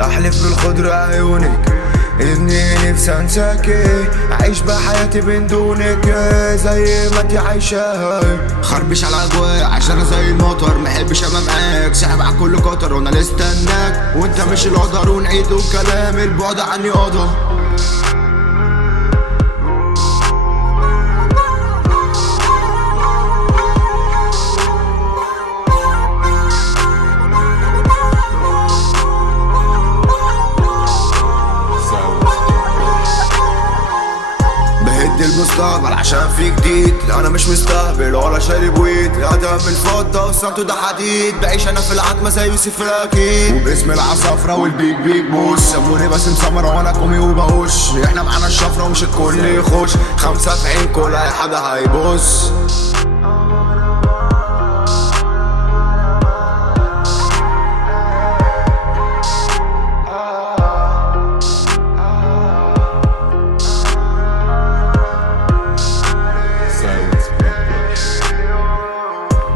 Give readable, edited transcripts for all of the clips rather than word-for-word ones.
احلف بالخضر عيونك ابني نفسي انساكي، عيش بحياتي بين دونك زي ما انتي عايشاها. خربش على اجواء عشان زي المطر، محبش ابقى معاك ساحب على كل قطر، وانا لسه استناك وانت مش القدر، ونعيد كلام البعد عني قضى. بهد المستقبل عشان في جديد، لا انا مش مستهبل ولا شارب ويد، لا ده من فضة وصمته ده حديد، بعيش انا في العتمة زي يوسف الاكيد، وباسم العصافرة والبيك بيك بوس، سموني باسم سمرة وانا كومي وبقوش، احنا معانا الشفرة ومش الكل يخش، 5 في عين كل اي حد هيبص.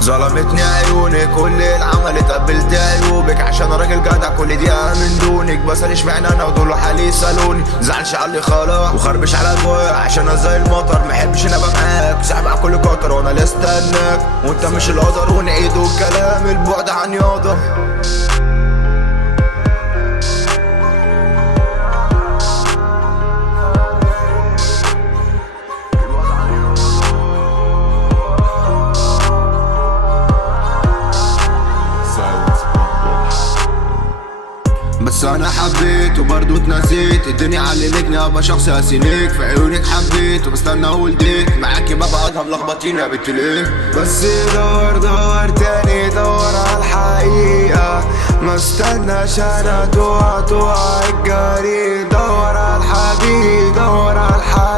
ظلمتني عيونك كل العمل اتقبلت عيوبك، عشان راجل جدع كل دقيقة من دونك، بس انا اشمعنى انا ودول حالي يسالوني، زعلش على اللي خلاص وخربش على جوايا عشان انا زي المطر، محبش انا ابقى معاك ساحب على كل قطر، وانا لسه استناك وانت مش القدر، ونعيد الكلام البعد عني قضى. بس انا حبيت وبرضه اتنسيت، الدنيا علمتني ابقى شخص اسينيك، في عيونك حبيت وبستنى ولديك، معاكي ببقى اضرب ملخبطين يا بنت ليه. بس دور تاني دور على الحقيقة، ما استناش انا تقع الجري، دور على الحبيب دور على الحقيقة.